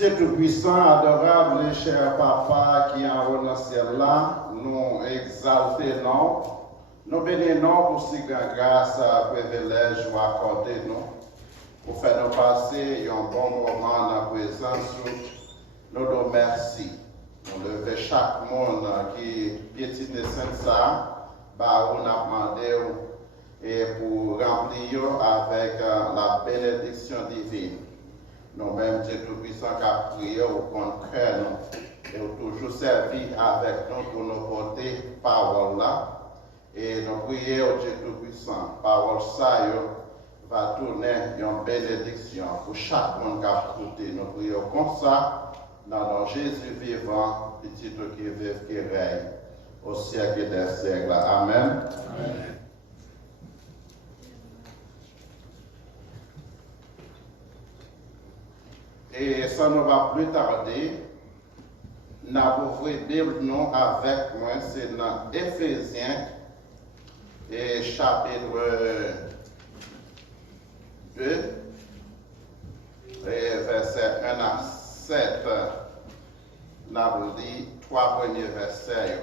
Dieu Tout-Puissant, adorable et cher Papa qui est en haut dans le ciel là, nous exaltons, nous bénissons pour si grande grâce, privilège ou accordé nous, pour faire nous passer un bon moment dans la présence. Nous nous remercions. Nous levons chaque monde qui piétine ça, bah on a demandé et pour remplir avec la bénédiction divine. Nous-mêmes, Dieu Tout-Puissant, qui a prié au concret, nous, et toujours servi avec nous pour nous porter parole là. Et nous prions au Dieu Tout-Puissant, parole ça va tourner une bénédiction pour chaque monde qui a écouté. Nous prions comme ça, dans le Jésus vivant, petit qui vive, qui règne, au siècle des siècles. Amen. Amen. Et ça ne va plus tarder. Nous avons ouvert la Bible nous avec moi, c'est dans Éphésiens, et chapitre 2, et verset 1 à 7. Nous avons dit 3 premiers versets.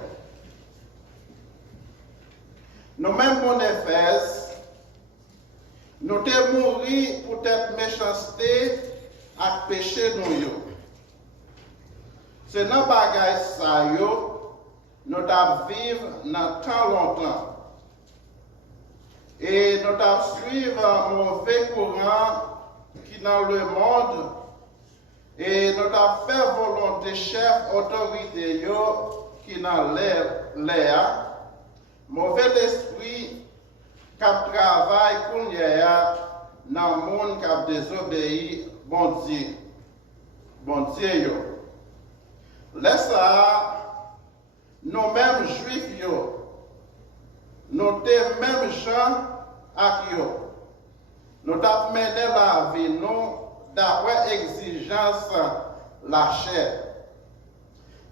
Nous-mêmes, mon Éphèse, nous sommes morts pour cette méchanceté à péché nous. C'est dans bagage ça nous devons vivre dans tant longtemps. Et nous devons suivre un mauvais courant qui est dans le monde. Et nous devons faire volonté chef, autorité qui est dans l'air. Mauvais esprit qui travaille pour dans le monde qui a désobéi. Bon Dieu, laisse ça, nous-mêmes juifs, nous sommes mêmes gens avec eux. Nous avons mené la vie, nous, d'après exigence, la chair.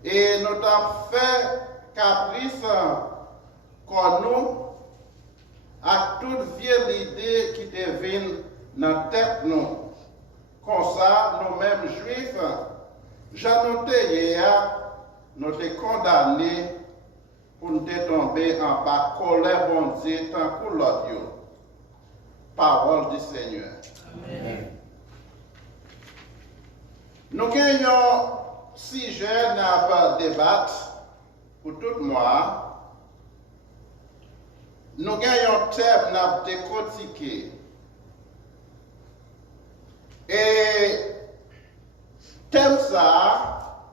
Et nous avons fait caprice comme nous, à toute vieille idée qui devine dans la tête nous. Comme ça, nous-mêmes juifs, j'en noté hier, nous sommes condamnés pour nous tomber en bas, colère, bon Dieu, tant que l'autre. Parole du Seigneur. Amen. Nous gagnons 6 jeunes à débattre pour tout le mois. Nous gagnons thème à décortiquer. Et thème ça,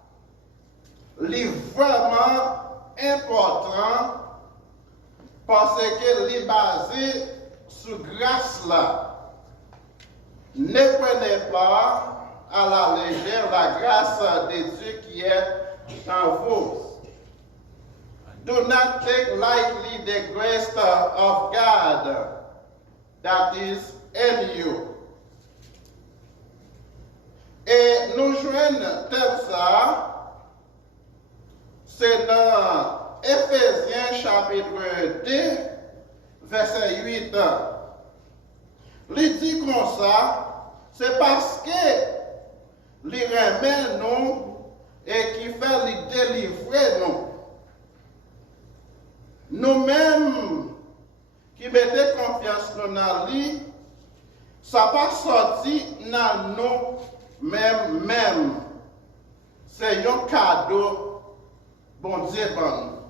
est vraiment important parce que est basé sur grâce là. Ne prenez pas à la légère la grâce de Dieu qui est en vous. Do not take lightly the grace of God that is in you. Et nous joignons tel ça, c'est dans Éphésiens chapitre 2, verset 8. Il dit comme ça, c'est parce que il remet nous et qui fait lui délivrer nous. Nous-mêmes qui mettons confiance dans lui, ça pas sorti dans nous. Même, c'est un cadeau, bon Dieu, bon.